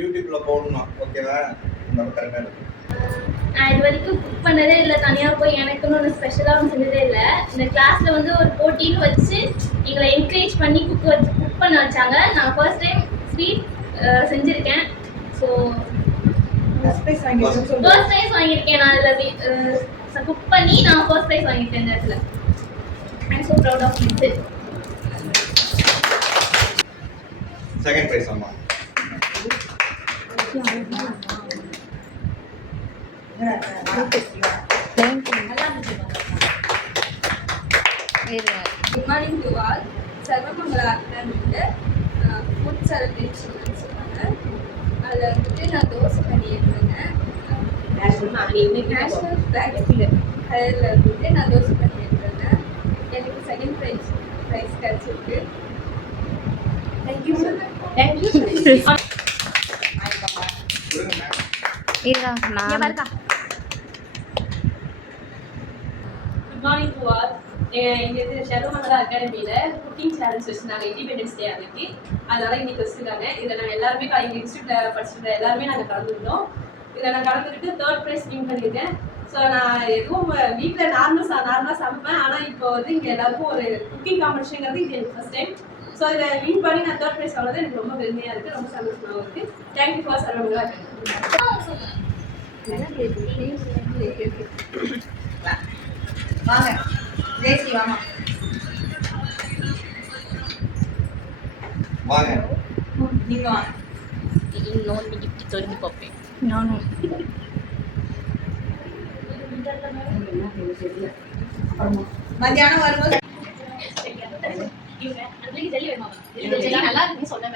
யூடியூப்ல போடணும். ஓகேவா? நம்ம கரெக்டா இருக்கு. நான் இது வரைக்கும் குக் பண்ணதே இல்லை. தனியாக போய் எனக்குன்னு ஒன்று ஸ்பெஷலாக செஞ்சதே இல்லை. இந்த கிளாஸில் வந்து ஒரு போட்டின்னு வச்சு எங்களை என்கரேஜ் பண்ணி குக் பண்ண வச்சாங்க. நான் ஃபர்ஸ்ட் டைம் ஸ்வீட் செஞ்சுருக்கேன். ஸோ ஃபர்ஸ்ட் ப்ரைஸ் வாங்கியிருக்கேன். நான் அதில் குக் பண்ணி நான் ஃபர்ஸ்ட் ப்ரைஸ் வாங்கியிருக்கேன் இந்த இடத்துல. I am so proud of it. Second prize அம்மா. Good morning to all. Sarvamangala Academy food celebration சொன்னாங்க. அதில் வந்துட்டு நான் தோசை பண்ணியிருந்தேன். நேஷ்னல் ஃப்ளாக் அதில் வந்துட்டு நான் தோசை பண்ணியிருந்தேன். எனக்கு செகண்ட் ப்ரைஸ் கிடச்சிருக்கு. Thank you sir. Thank you sir. Good morning to all. எங்களுக்கு சர்வமங்கலா அகாடமியில் குக்கிங் சேலஞ்ச் வச்சுருந்தாங்க இண்டிபெண்டன்ஸ் டே அன்னைக்கு. அதனால இன்னைக்கு வச்சுருக்காங்க. இதில் நாங்கள் எல்லாருமே எங்கள் இன்ஸ்டியூட்டில் படிச்சுட்டு எல்லாருமே நாங்கள் கலந்துருந்தோம். இதில் நான் கலந்துக்கிட்டு தேர்ட் ப்ரைஸ் வின் பண்ணியிருக்கேன். ஸோ நான் எதுவும் வீட்டில் நார்மலாக சமைப்பேன். ஆனால் இப்போ வந்து இங்கே எல்லாருக்கும் ஒரு குக்கிங் காம்படிஷனுங்கிறது இது எனக்கு ஃபர்ஸ்ட் டைம். ஸோ இதில் வின் பண்ணி நான் தேர்ட் ப்ரைஸ் ஆனது எனக்கு ரொம்ப பெருமையாக இருக்குது, ரொம்ப சந்தோஷமாக இருக்குது. Thank you for Sarvamangala academy. வாங்க ஜெயஸ்ரீ வாமா வாங்க நீங்க வாங்க. இன்னொன்று கிஃப்ட் தொடர்ந்து பார்ப்பேன். நானும் மத்தியானம் வரும்போது நல்லா இருக்குன்னு சொன்னேன்.